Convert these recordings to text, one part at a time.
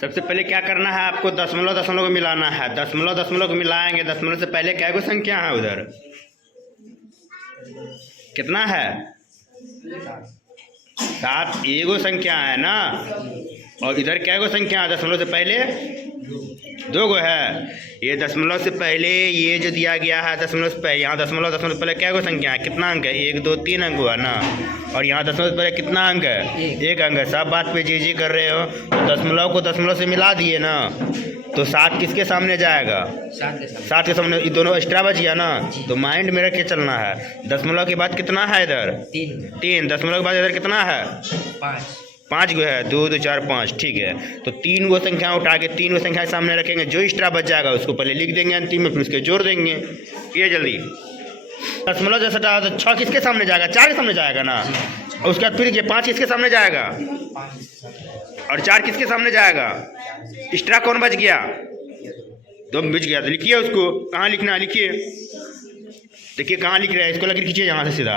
सबसे पहले क्या करना है आपको, दशमलव दशमलव को मिलाना है। दशमलव दशमलव को मिलाएंगे। दशमलव से पहले क्या को संख्या है उधर, कितना है? 7 एगो संख्या है ना। और इधर क्या गो संख्या है? दशमलव से पहले 2 गो है। ये दशमलव से पहले ये जो दिया गया है दशमलव से पहले, यहाँ दशमलव दशमलव से पहले क्या गो संख्या है? कितना अंक है? 1 2 3 अंक हुआ ना। और यहाँ दशमलव से पहले कितना अंक है? 1 अंक है। सब बात पे जी कर रहे हो। तो दशमलव को दशमलव से मिला दिए ना, तो 7 किसके सामने जाएगा? 7 के सामने। ये दोनों एक्स्ट्रा बच गया ना, तो माइंड में रख के चलना है। दशमलव के बाद कितना है इधर? 3। दशमलव के बाद इधर कितना है? 5 गो है। 2 2 4 5, ठीक है। तो 3 गो संख्या उठा के 3 गो संख्या के सामने रखेंगे। जो एक्स्ट्रा बच जाएगा उसको पहले लिख देंगे अंतिम में, फिर उसके जोड़ देंगे। ये जल्दी दशमलव जैसा था तो 6 किसके सामने जाएगा? 4 के सामने जाएगा ना। और उसके बाद फिर ये 5 किसके सामने जाएगा? और 4 किसके सामने जाएगा? एक्स्ट्रा कौन बच गया? 2 बच गया। तो लिखिए उसको, कहाँ लिखना है लिखिए। देखिए कहाँ लिख रहे हैं, इसको लकीर खींचिए यहाँ से सीधा।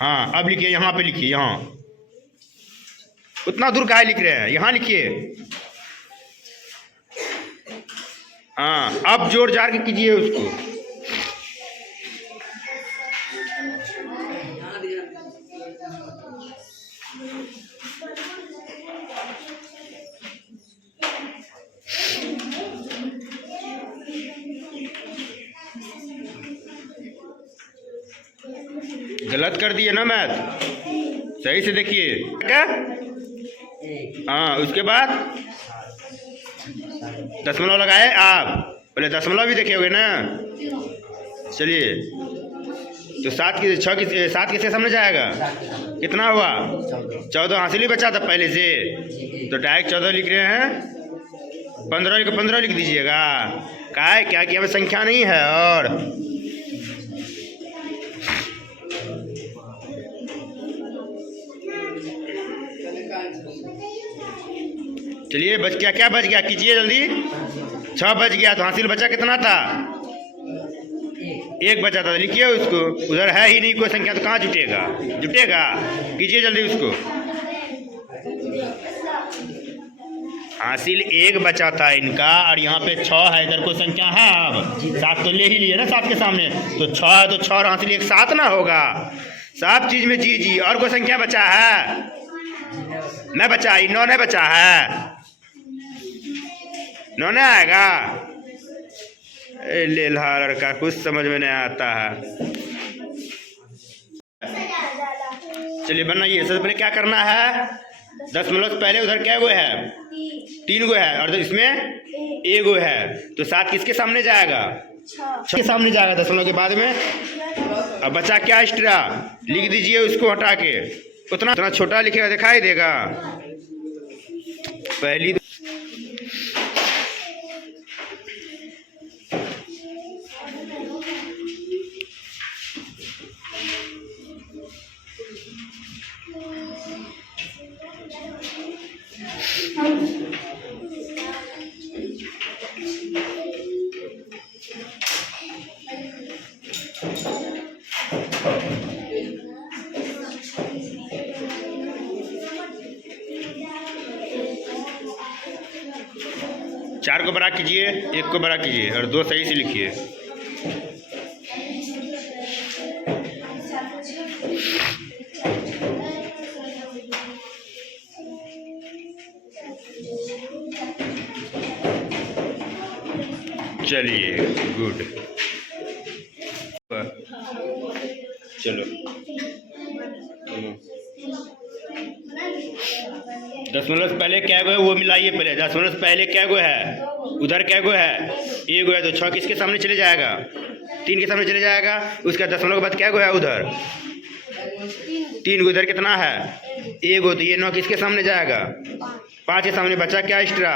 हाँ अब लिखिए, यहाँ पे लिखिए। यहाँ उतना दूर काहे लिख रहे हैं, यहाँ लिखिए। हाँ अब जोड़ जाड़ के कीजिए उसको। गलत कर दिए ना मैथ, सही से देखिए क्या। हाँ उसके बाद दशमलव लगाए आप, पहले दशमलव भी देखे होगे ना। चलिए तो 7 किसके सामने जाएगा? कितना हुआ? 14 हासिल ही बचा था पहले से, तो डायरेक्ट 14 लिख रहे हैं। 15 लिख दीजिएगा। क्या है क्या कि हमें संख्या नहीं है। और चलिए बच गया, क्या बच गया कीजिए जल्दी। 6 बच गया। तो हासिल बचा कितना था? 1 बचा था। लिखिए उसको, उधर है ही नहीं कोई संख्या तो कहाँ जुटेगा? कीजिए जल्दी उसको। हासिल 1 बचा था इनका, और यहाँ पे 6 है। इधर कोई संख्या है? अब 7 तो ले ही लिए ना 7 के सामने, तो 6 है। तो 6 और हासिल 1 7 ना होगा। सब चीज में जी। और कोई संख्या बचा है? नहीं बचा। 9 नहीं बचा है। 9 नहीं आएगा। लेल्हा लड़का कुछ समझ में नहीं आता है। चलिए बनाइए। सबसे पहले क्या करना है, दशमलव से पहले उधर क्या गो है? 3 गो है। और इसमें 1 गो है। तो 7 किसके सामने जाएगा? 6 के सामने जाएगा दशमलव के बाद में। अब बचा क्या एक्स्ट्रा? लिख दीजिए उसको हटा के। उतना छोटा लिखेगा दिखाई देगा। पहली 4 को बड़ा कीजिए, 1 को बड़ा कीजिए, और 2 सही से लिखिए। चलिए गुड। चलो दशमलव से पहले क्या गो है वो मिलाइए। पहले दशमलव से पहले क्या गो है? उधर क्या गो है? 1 गो है। तो 6 किसके सामने चले जाएगा? 3 के सामने चले जाएगा। उसका दशमलव के बाद क्या गो है? उधर 3 गो। इधर कितना है? 1 गो। तो ये 9 किसके सामने जाएगा? 5 के सामने। बचा क्या एक्स्ट्रा?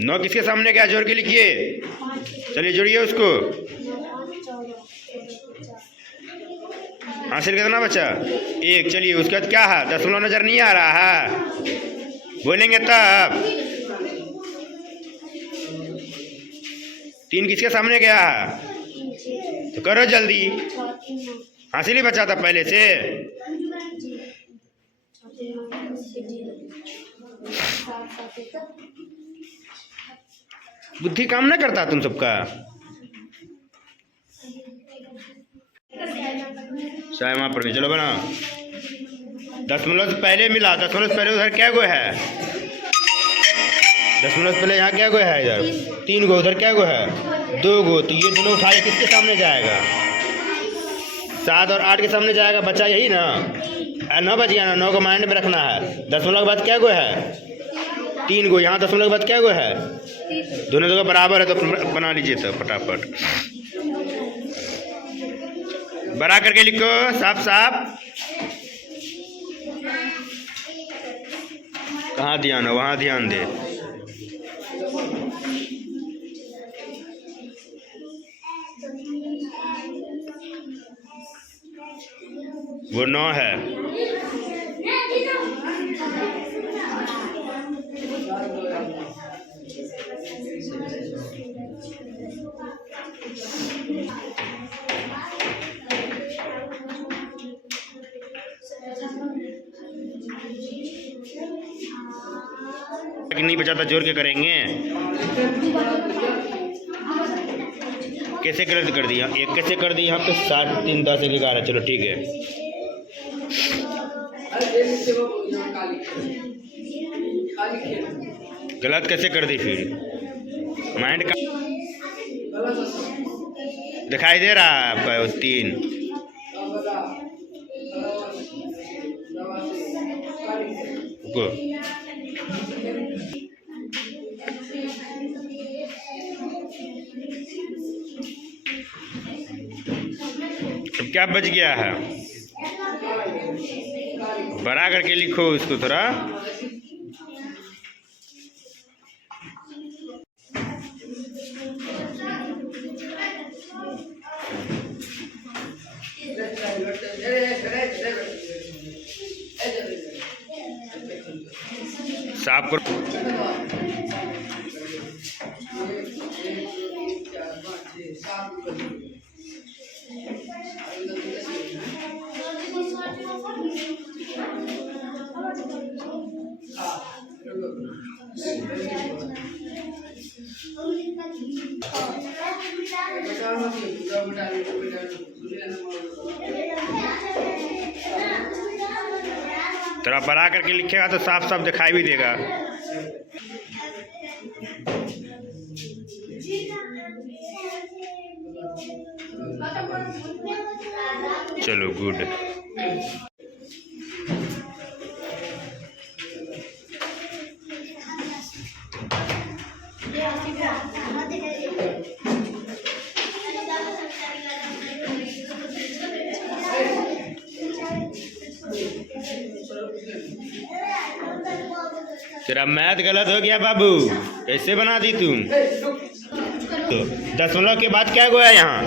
नौ किसके सामने? क्या जोड़ के लिखिए। चलिए जोड़िए उसको। हासिल कितना बचा? 1। चलिए उसके बाद क्या है? दशमलव नजर नहीं आ रहा है, बोलेंगे तब। 3 किसके सामने गया है? तो करो जल्दी, हासिल ही बचा था पहले से। बुद्धि काम ना करता तुम सबका। वहाँ पर चलो बना। दशमलव से पहले मिला, दशमलव से पहले उधर क्या गो है? दशमलव से पहले यहाँ क्या गो है? इधर 3 गो, उधर क्या गो है? 2 गो। तो ये दोनों उठाए किसके सामने जाएगा? 7 और 8 के सामने जाएगा। बचा यही ना, 9 बच गया ना। 9 को माइंड में रखना है। दशमलव के बाद क्या गो है? 3 गो। यहाँ दशमलव के बाद क्या गो है? दोनों जगह बराबर है, तो बना लीजिए तो फटाफट। बड़ा करके लिखो, साफ साफ। कहाँ ध्यान है? वहाँ ध्यान दे। वो 9 है। नहीं बचा था, जोर के करेंगे। कैसे गलत कर दिया? 1 कैसे कर दी? यहाँ पे 7, 3, 10, 11। चलो ठीक है। गलत कैसे कर दी फिर? माइंड का दिखाई दे रहा है आपका 3। को अब क्या बच गया है? बड़ा करके लिखो उसको थोड़ा। साफ करो। थोड़ा बड़ा करके लिखेगा तो साफ साफ दिखाई भी देगा। चलो गुड। तेरा मैथ गलत हो गया बाबू, कैसे बना दी तुम? तो दशमलव के बाद क्या गो है? यहाँ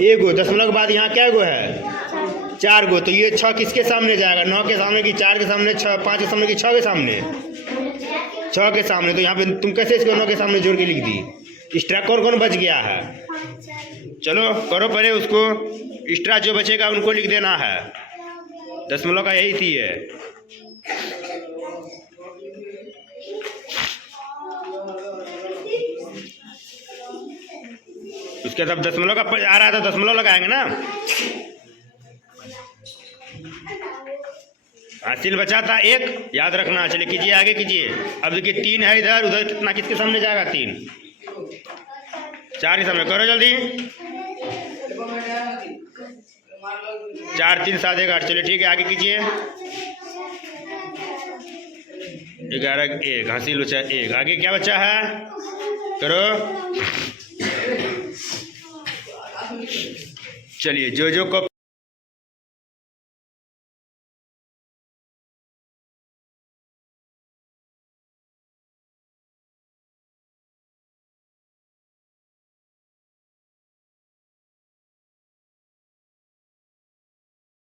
1 गो। दशमलव के बाद यहाँ क्या गो है? 4 गो। तो ये 6 किसके सामने जाएगा? 9 के सामने कि 4 के सामने? 6, 5 के सामने कि 6 के सामने? 6 के सामने। तो यहाँ पे तुम कैसे इसको 9 के सामने जोड़ के लिख दी? एक्स्ट्रा कौन कौन बच गया है? चलो करो पहले उसको। एक्स्ट्रा जो बचेगा उनको लिख देना है। दशमलव का यही थी है। उसके बाद दशमलव का आ रहा था, दशमलव लगाएंगे ना। हासिल बचा था 1, याद रखना। चलिए कीजिए, आगे कीजिए। अब देखिए 3 है इधर, उधर कितना किसके सामने जाएगा? 3, 4 के सामने। करो जल्दी। 4, 3, 7, 11। चलिए ठीक है, आगे कीजिए। 11, 1 हासिल बचा 1। आगे क्या बचा है? करो। चलिए जो जो को